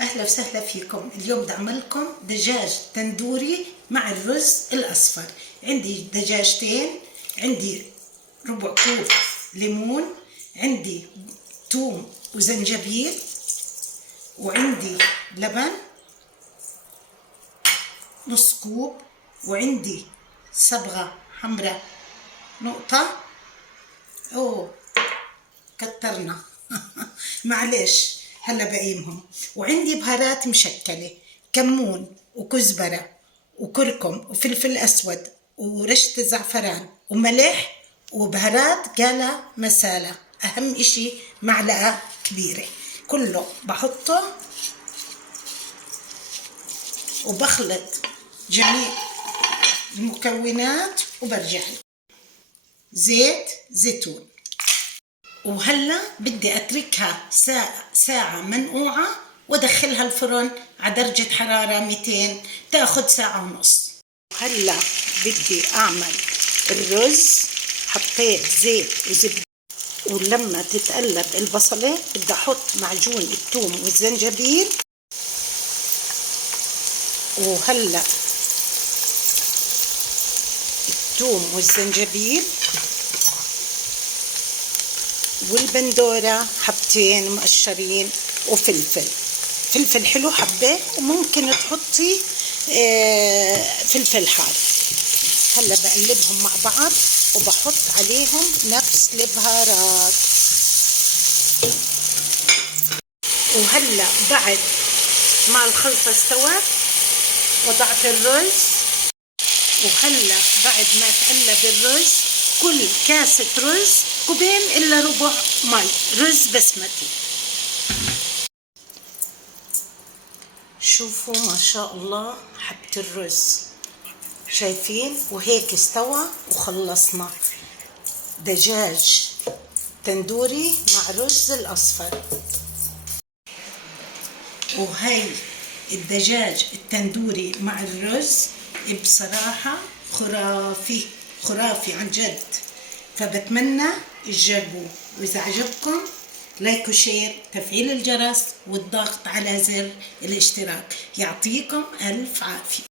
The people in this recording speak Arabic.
أهلا وسهلا فيكم. اليوم بدي أعمل لكم دجاج تندوري مع الرز الأصفر. عندي دجاجتين، عندي ربع كوب ليمون، عندي ثوم وزنجبيل، وعندي لبن نص كوب، وعندي صبغة حمراء نقطة. كترنا معلش هلا بقيمهم. وعندي بهارات مشكلة: كمون وكزبرة وكركم وفلفل أسود ورشة زعفران وملح وبهارات قالا مسالة. أهم إشي معلقة كبيرة. كله بحطه وبخلط جميع المكونات وبرجع زيت زيتون. وهلا بدي اتركها ساعة منقوعة وادخلها الفرن على درجة حرارة 200، تاخد ساعة ونص. هلا بدي اعمل الرز. حطيت زيت وزبدة، ولما تتقلب البصلة بدي احط معجون الثوم والزنجبيل. وهلا الثوم والزنجبيل والبندورة حبتين مقشرين، فلفل حلو حبة، وممكن تحطي فلفل حار. هلا بقلبهم مع بعض وبحط عليهم نفس البهارات. وهلا بعد ما الخلطة استوت وضعت الرز. وهلا بعد ما تقلب الرز، كل كاسة رز كوبين إلا ربع مي رز بسمتي. شوفوا ما شاء الله حبة الرز، شايفين؟ وهيك استوى وخلصنا دجاج تندوري مع الرز الأصفر. وهي الدجاج التندوري مع الرز بصراحة خرافي خرافي عن جد. فبتمنى تجربوه، وإذا عجبكم لايك وشير، تفعيل الجرس والضغط على زر الاشتراك. يعطيكم ألف عافية.